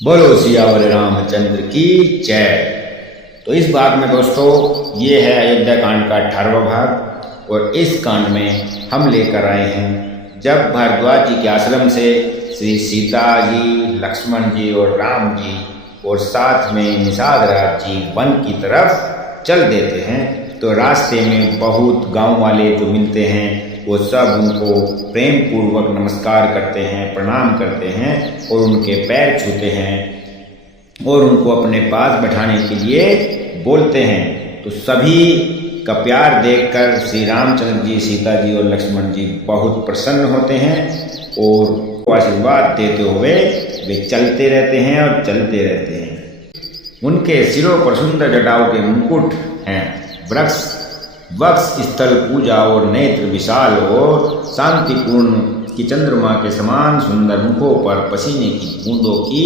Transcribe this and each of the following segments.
बोलो सियावर रामचंद्र की जय। तो इस भाग में दोस्तों ये है अयोध्या कांड का 18वां भाग और इस कांड में हम लेकर आए हैं जब भारद्वाज जी के आश्रम से श्री सीता जी, लक्ष्मण जी और राम जी और साथ में निषाद राज जी वन की तरफ चल देते हैं तो रास्ते में बहुत गांव वाले जो मिलते हैं वो सब उनको प्रेम पूर्वक नमस्कार करते हैं, प्रणाम करते हैं और उनके पैर छूते हैं और उनको अपने पास बैठाने के लिए बोलते हैं। तो सभी का प्यार देखकर श्री रामचंद्र जी, सीता जी और लक्ष्मण जी बहुत प्रसन्न होते हैं और आशीर्वाद देते हुए वे चलते रहते हैं और चलते रहते हैं। उनके सिरों पर सुंदर जटाओं के मुकुट हैं। वक्ष स्थल पूजा और नेत्र विशाल और शांतिपूर्ण की चंद्रमा के समान सुंदर मुखों पर पसीने की बूंदों की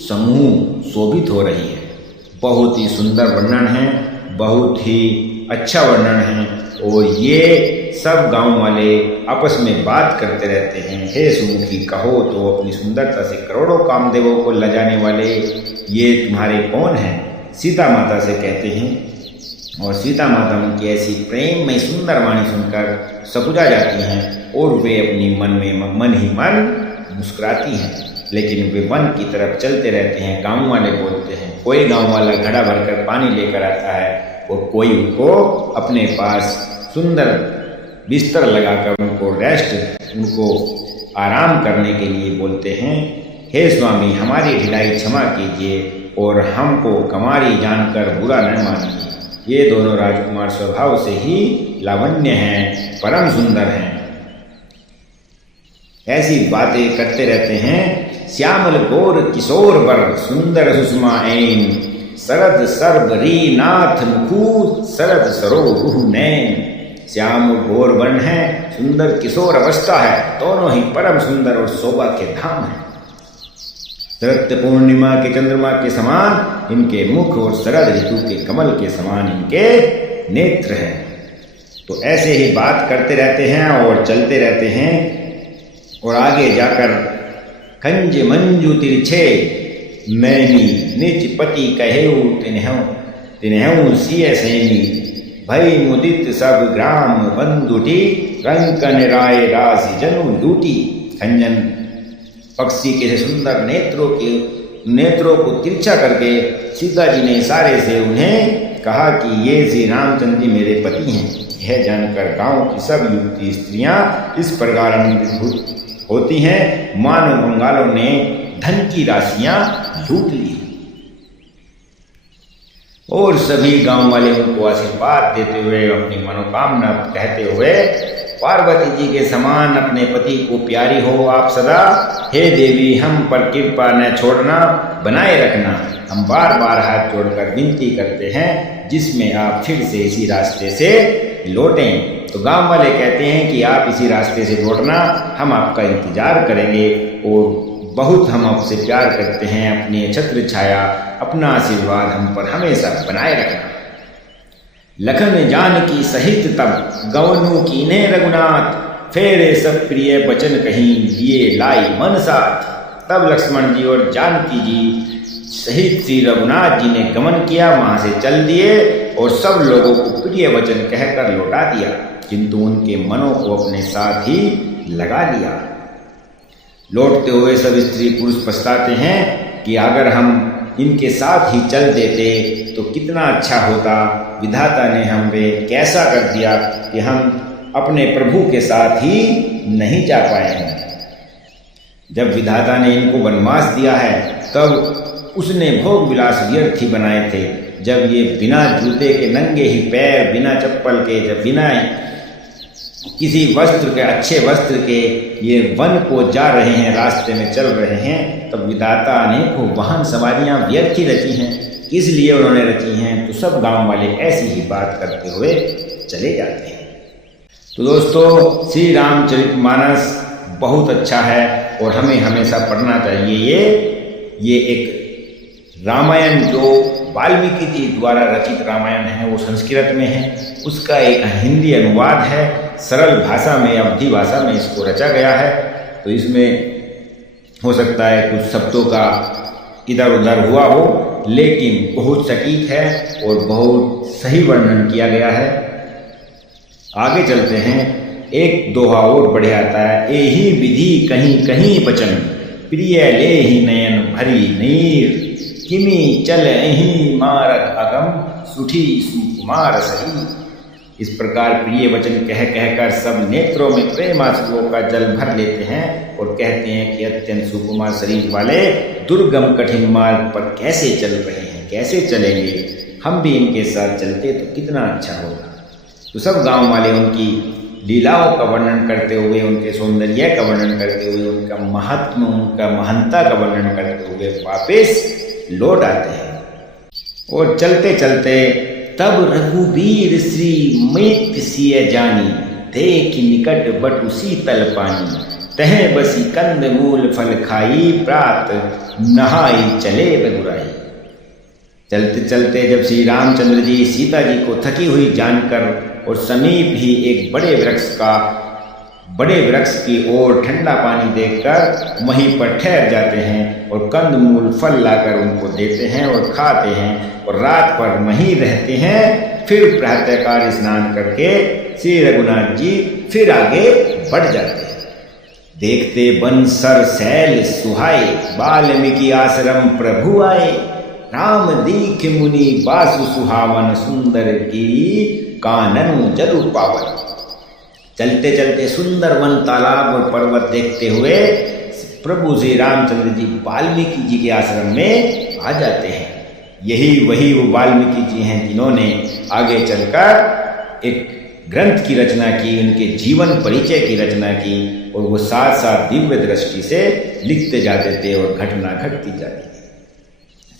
समूह शोभित हो रही है। बहुत ही सुंदर वर्णन है, बहुत ही अच्छा वर्णन है और ये सब गांव वाले आपस में बात करते रहते हैं। हे सुमुखी, कहो तो अपनी सुंदरता से करोड़ों कामदेवों को लजाने वाले ये तुम्हारे कौन हैं? सीता माता से कहते हैं और सीता माता उनकी ऐसी प्रेम में सुंदर वाणी सुनकर सकुचा जाती हैं और वे अपनी मन ही मन मुस्कुराती हैं। लेकिन वे वन की तरफ चलते रहते हैं। गाँव वाले बोलते हैं, कोई गाँव वाला घड़ा भरकर पानी लेकर आता है और कोई उनको अपने पास सुंदर बिस्तर लगाकर उनको आराम करने के लिए बोलते हैं। हे स्वामी, हमारी ढिलाई क्षमा कीजिए और हमको कमारी जानकर बुरा न मानिए। ये दोनों राजकुमार स्वभाव से ही लावण्य हैं, परम सुंदर हैं। ऐसी बातें करते रहते हैं। श्यामल गोर किशोर वर सुंदर सुषमा ऐन शरद सर्व री नाथ मुखू शरद सरोह नैन। श्याम गौर वर्ण है, सुंदर किशोर अवस्था है, दोनों ही परम सुंदर और शोभा के धाम है। शरद पूर्णिमा के चंद्रमा के समान इनके मुख और शरद ऋतु के कमल के समान इनके नेत्र हैं। तो ऐसे ही बात करते रहते हैं और चलते रहते हैं और आगे जाकर खंज मंजू तिरछे नैनी निज पति कहेऊ तिन्हऊ सिय सैनी भई मुदित सब ग्राम बंदुटी रंकन राय राशि जनु लूटी। खंजन पक्षी के सुंदर नेत्रों को तिरछा करके सीता जी ने इशारे से उन्हें कहा कि ये श्री रामचंद्र जी मेरे पति हैं। यह जानकर गांव की सब युवती स्त्रियां इस प्रकार आनंदित होती हैं मानो बंगालों ने धन की राशियां लूट ली और सभी गांव वाले उनको आशीर्वाद देते हुए अपनी मनोकामना कहते हुए, पार्वती जी के समान अपने पति को प्यारी हो आप सदा। हे देवी, हम पर कृपा न छोड़ना, बनाए रखना। हम बार बार हाथ जोड़कर विनती करते हैं जिसमें आप फिर से इसी रास्ते से लौटें। तो गांव वाले कहते हैं कि आप इसी रास्ते से लौटना, हम आपका इंतजार करेंगे और बहुत हम आपसे प्यार करते हैं। अपनी छत्र छाया, अपना आशीर्वाद हम पर हमेशा बनाए रखना। लखन जानकी सहित तब गवनु कीने रघुनाथ फेरे सब प्रिय बचन कहीं दिए लाई मन साथ। तब लक्ष्मण जी और जानकी जी सहित श्री रघुनाथ जी ने गमन किया, वहां से चल दिए और सब लोगों को प्रिय वचन कहकर लौटा दिया, किंतु उनके मनों को अपने साथ ही लगा लिया। लौटते हुए सब स्त्री पुरुष पछताते हैं कि अगर हम इनके साथ ही चल देते तो कितना अच्छा होता। विधाता ने हमें कैसा कर दिया कि हम अपने प्रभु के साथ ही नहीं जा पाए हैं। जब विधाता ने इनको वनवास दिया है तब उसने भोग विलास व्यर्थ ही बनाए थे। जब ये बिना जूते के नंगे ही पैर, बिना चप्पल के, जब बिना किसी वस्त्र के, अच्छे वस्त्र के ये वन को जा रहे हैं, रास्ते में चल रहे हैं, तब विधाता ने को वाहन सवारियां व्यर्थ ही रची हैं। किस लिए उन्होंने रची हैं? तो सब गांव वाले ऐसी ही बात करते हुए चले जाते हैं। तो दोस्तों, श्री रामचरितमानस बहुत अच्छा है और हमें हमेशा पढ़ना चाहिए। ये एक रामायण जो वाल्मीकि जी द्वारा रचित रामायण है वो संस्कृत में है, उसका एक हिंदी अनुवाद है, सरल भाषा में, अवधी भाषा में इसको रचा गया है। तो इसमें हो सकता है कुछ शब्दों का इधर उधर हुआ हो, लेकिन बहुत सटीक है और बहुत सही वर्णन किया गया है। आगे चलते हैं, एक दोहा और बढ़े आता है। एही विधि कहीं कहीं बचन, प्रिय ले ही नयन भरी नीर, किमी चल अहीं मारक अगम, सुठी सुकुमार सही। इस प्रकार प्रिय वचन कह कहकर सब नेत्रों में प्रेमाश्रुओं का जल भर लेते हैं और कहते हैं कि अत्यंत सुकुमार शरीर वाले दुर्गम कठिन मार्ग पर कैसे चल रहे हैं, कैसे चलेंगे, हम भी इनके साथ चलते तो कितना अच्छा होगा। तो सब गांव वाले उनकी लीलाओं का वर्णन करते हुए, उनके सौंदर्य का वर्णन करते हुए, उनका महात्म, उनका महानता का वर्णन करते हुए वापस लौट आते हैं। और चलते चलते तब रघुबीर श्री मृत सिय जानी, देख निकट बटु शीतल पानी, तह बसी कंद मूल फल खाई, प्रात नहाई चले बगुराई। चलते चलते जब श्री रामचंद्र जी सीता जी को थकी हुई जानकर और समीप ही एक बड़े वृक्ष की ओर ठंडा पानी देखकर वहीं पर ठहर जाते हैं और कंदमूल फल लाकर उनको देते हैं और खाते हैं और रात पर वहीं रहते हैं। फिर प्रातःकाल स्नान करके श्री रघुनाथ जी फिर आगे बढ़ जाते हैं। देखते बन सर सैल सुहाए, वाल्मीकि आश्रम प्रभु आए, राम दीख मुनि बासु सुहावन, सुंदर की कानन जरु पावन। चलते चलते सुंदर वन, तालाब और पर्वत देखते हुए प्रभु श्री रामचंद्र जी वाल्मीकि जी के आश्रम में आ जाते हैं। वही वो वाल्मीकि जी हैं जिन्होंने आगे चलकर एक ग्रंथ की रचना की, उनके जीवन परिचय की रचना की, और वो साथ साथ दिव्य दृष्टि से लिखते जाते थे और घटना घटती जाती थी।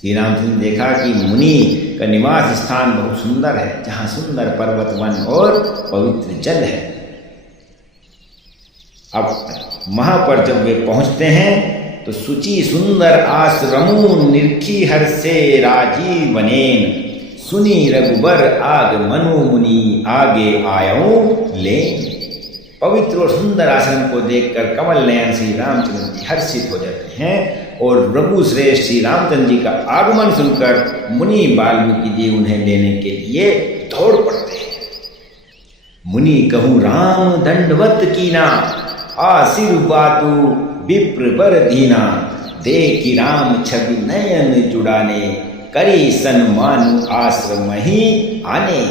श्री रामचंद्र ने देखा कि मुनि का निवास स्थान बहुत सुंदर है, जहाँ सुंदर पर्वत, वन और पवित्र जल है। अब वहां पर जब वे पहुंचते हैं तो सुचि सुंदर आश्रमून, निरखी हर से राजीवनेन, सुनी रघुबर आग मनु मुनि, आगे आयो लेन। पवित्र और सुंदर आश्रम को देखकर कमल नयन श्री रामचंद्र जी हर्षित हो जाते हैं और रघु श्रेष्ठ श्री रामचंद्र जी का आगमन सुनकर मुनि वाल्मीकि जी उन्हें लेने के लिए दौड़ पड़ते हैं। मुनि कहूँ राम दंडवत कीना, आशीर्वादु विप्र बर दीना, देखी राम छवि नयन जुड़ाने, करी सन्मानु आश्रम ही आने।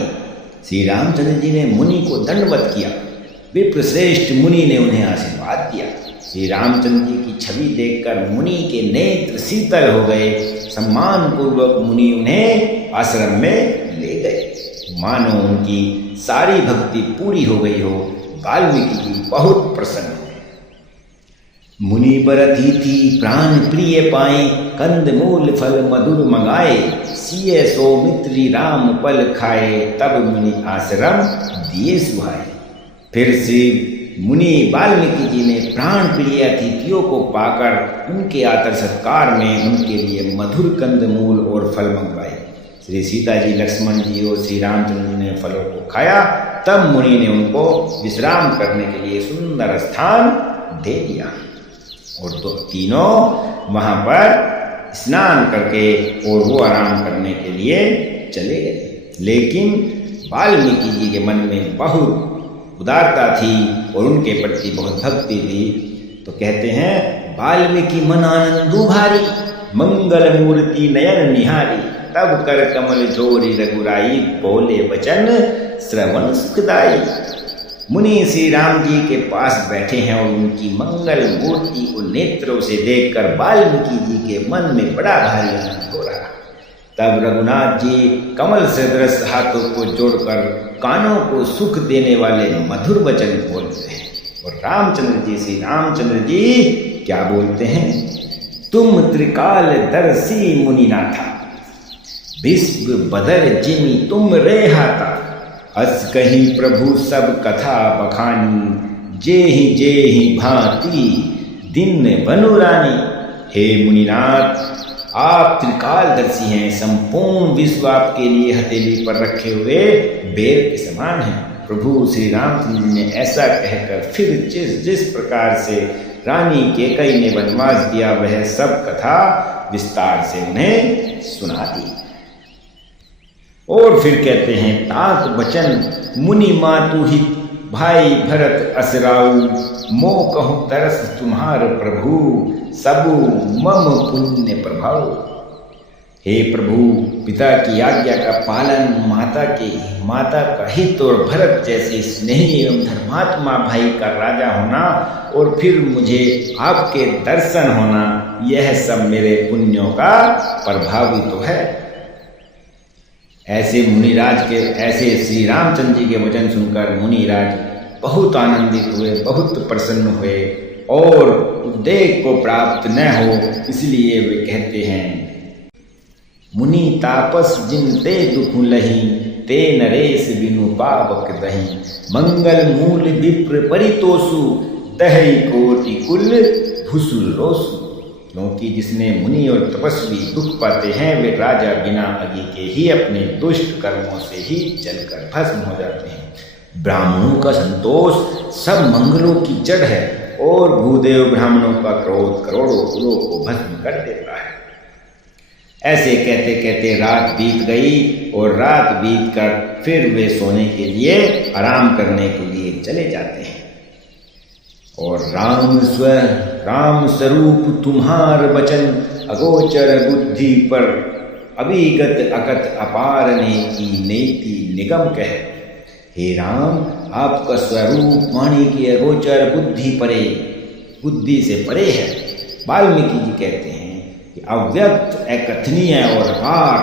श्री रामचंद्र जी ने मुनि को दंडवत किया। विप्र श्रेष्ठ मुनि ने उन्हें आशीर्वाद दिया। श्री रामचंद्र जी की छवि देखकर मुनि के नेत्र शीतल हो गए। सम्मान पूर्वक मुनि उन्हें आश्रम में ले गए, मानो उनकी सारी भक्ति पूरी हो गई हो। वाल्मीकि जी बहुत प्रसन्न हुए। मुनि बरती थी प्राण प्रिय पाए, कंद मूल फल मधुर मंगाए, सिय सौमित्री राम पल खाए, तब मुनि आश्रम दिए सुहाए। फिर श्री मुनि वाल्मीकि जी ने प्राण प्रिय अतिथियों को पाकर उनके आदर सत्कार में उनके लिए मधुर कंद मूल और फल मंगवाए। श्री सीता जी, लक्ष्मण जी और श्री रामचंद्र जी ने फलों को खाया। तब मुनि ने उनको विश्राम करने के लिए सुंदर स्थान दे दिया और तो तीनों वहां पर स्नान करके और वो आराम करने के लिए चले गए। लेकिन वाल्मीकि जी के मन में बहुत उदारता थी और उनके प्रति बहुत भक्ति थी। तो कहते हैं वाल्मीकि मन आनंदु भारी, मंगल मूर्ति नयन निहारी, तब कर कमल जोरी रघुराई, बोले वचन श्रवण सुखदाई। मुनि श्री राम जी के पास बैठे हैं और उनकी मंगल मूर्ति को नेत्रों से देखकर वाल्मीकि जी के मन में बड़ा भारी आनंद हो रहा। तब रघुनाथ जी कमल सदृश हाथों को जोड़कर कानों को सुख देने वाले मधुर वचन बोलते हैं। और रामचंद्र जी, श्री रामचंद्र जी क्या बोलते हैं? तुम त्रिकाल दर्शी मुनिनाथा, विश्व बदर जिमि तुम रेहाता, अस कहीं प्रभु सब कथा बखानी, जे ही भांति दिन बनुरानी। हे मुनिनाथ, आप त्रिकालदर्शी हैं, संपूर्ण विश्व आपके लिए हथेली पर रखे हुए बेर के समान हैं। प्रभु श्री रामचंद्र ने ऐसा कहकर फिर जिस प्रकार से रानी कैकेयी ने वनवास दिया वह सब कथा विस्तार से उन्हें सुना दी। और फिर कहते हैं तात बचन मुनि मातु हित भाई भरत असराऊ मो कहूँ तरस तुम्हार प्रभु सबु मम पुण्य प्रभाव। हे प्रभु, पिता की आज्ञा का पालन, माता का हित और भरत जैसे स्नेही एवं धर्मात्मा भाई का राजा होना और फिर मुझे आपके दर्शन होना, यह सब मेरे पुण्यों का प्रभाव ही तो है। ऐसे श्री रामचंद्र जी के वचन सुनकर मुनिराज बहुत आनंदित हुए, बहुत प्रसन्न हुए और उद्वेग को प्राप्त न हो, इसलिए वे कहते हैं मुनि तापस जिन ते दुख लही ते नरेश बिनु पावक दही मंगल मूल विप्र परितोषु दही कोटि कुल भुसुल रोसु। क्योंकि जिसने मुनि और तपस्वी दुख पाते हैं वे राजा बिना अगी के ही अपने दुष्ट कर्मों से ही जलकर भस्म हो जाते हैं। ब्राह्मणों का संतोष सब मंगलों की जड़ है और भूदेव ब्राह्मणों का क्रोध करोड़ों कुलों को भस्म कर देता है। ऐसे कहते कहते रात बीत गई और रात बीत कर फिर वे सोने के लिए आराम करने के लिए चले जाते हैं। और राम स्वरूप तुम्हार वचन अगोचर बुद्धि पर अभिगत अकथ अपार ने की नेति निगम कह। हे राम, आपका स्वरूप वाणी की अगोचर बुद्धि से परे है। वाल्मीकि जी कहते हैं कि अव्यक्त अकथनीय और अपार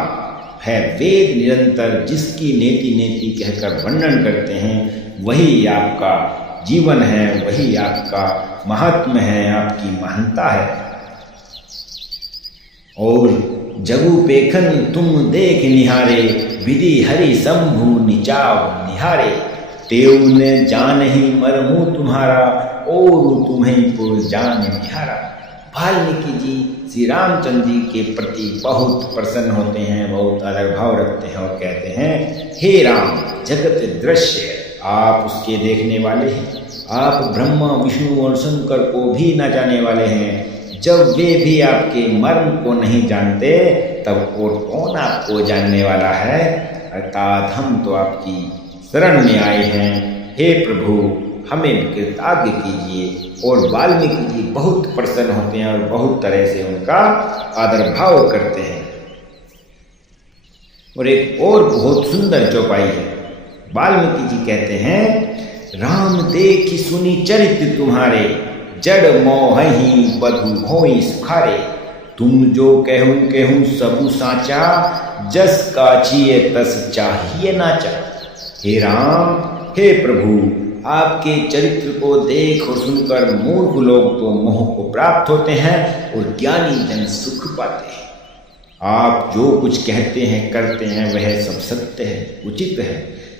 है वेद निरंतर जिसकी नेति नेति कहकर वर्णन करते हैं, वही आपका जीवन है, वही आपका महात्म्य है, आपकी महानता है। और जगु पेखन तुम देख निहारे विधि हरि शंभु निचाव निहारे तेऊ ने जान ही मरमु तुम्हारा और तुम्हें को जान निहारा। वाल्मीकि जी श्री रामचंद्र जी के प्रति बहुत प्रसन्न होते हैं, बहुत आदर भाव रखते हैं और कहते हैं हे राम, जगत दृश्य आप उसके देखने वाले हैं। आप ब्रह्मा विष्णु और शंकर को भी न जाने वाले हैं। जब वे भी आपके मर्म को नहीं जानते तब और कौन आपको जानने वाला है। अर्थात हम तो आपकी शरण में आए हैं। हे प्रभु, हमें कृताज्ञ कीजिए। और वाल्मीकि जी बहुत प्रसन्न होते हैं और बहुत तरह से उनका आदर भाव करते हैं। और एक और बहुत सुंदर चौपाई है। वाल्मीकि जी कहते हैं राम देखि सुनी चरित्र तुम्हारे जड़ मोहि बधु होई सुखारे तुम जो कहूँ सबु साचा जस काचिए तस चाहिए नाचा। हे राम, हे प्रभु, आपके चरित्र को देख और सुनकर मूर्ख लोग तो मोह को प्राप्त होते हैं और ज्ञानी जन सुख पाते हैं। आप जो कुछ कहते हैं करते हैं वह सब सत्य है, उचित है,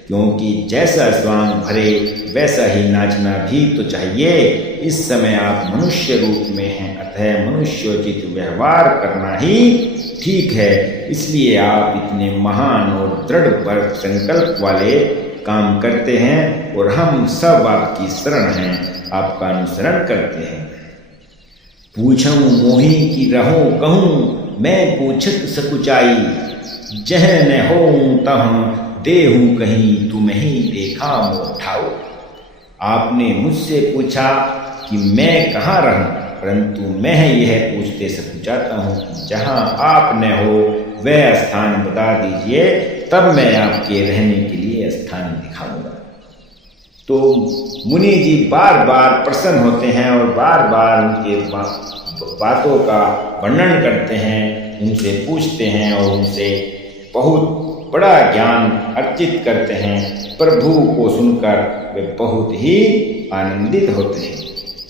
क्योंकि जैसा स्वांग भरे वैसा ही नाचना भी तो चाहिए। इस समय आप मनुष्य रूप में हैं, अतः मनुष्योचित व्यवहार करना ही ठीक है। इसलिए आप इतने महान और दृढ़ पर संकल्प वाले काम करते हैं और हम सब आपकी शरण हैं, आपका अनुसरण करते हैं। पूछूं मोहि की रहूं कहूं मैं पूछत सकुचाई जह न होऊं तह देहूं कहीं तुम्हें ही देखा मोठाओ। आपने मुझसे पूछा कि मैं कहाँ रहूं, परंतु मैं यह पूछते सकुचाता हूँ कि जहाँ आप न हो वह स्थान बता दीजिए, तब मैं आपके रहने के लिए स्थान दिखाऊंगा। तो मुनि जी बार बार प्रसन्न होते हैं और बार बार उनके बातों का वर्णन करते हैं, उनसे पूछते हैं और उनसे बहुत बड़ा ज्ञान अर्जित करते हैं। प्रभु को सुनकर वे बहुत ही आनंदित होते हैं।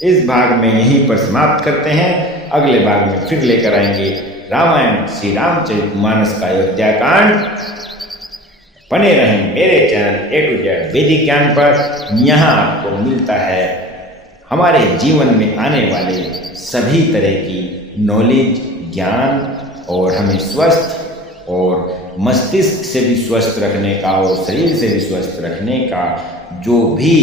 इस भाग में यहीं पर समाप्त करते हैं। अगले भाग में फिर लेकर आएंगे रामायण श्री रामचरितमानस का अयोध्या कांड। बने रहें मेरे चैनल A to Z वैदिक ज्ञान पर। यहाँ आपको मिलता है हमारे जीवन में आने वाले सभी तरह की नॉलेज, ज्ञान और हमें स्वस्थ और मस्तिष्क से भी स्वस्थ रखने का और शरीर से भी स्वस्थ रखने का जो भी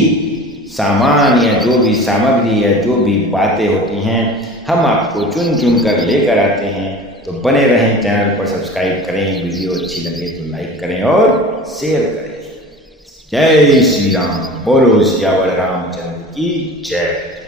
सामान या जो भी सामग्री या जो भी बातें होती हैं हम आपको चुन चुन कर लेकर आते हैं। तो बने रहें, चैनल पर सब्सक्राइब करें, वीडियो अच्छी लगे तो लाइक करें और शेयर करें। जय श्री राम, बोलो सियावर रामचंद्र की जय।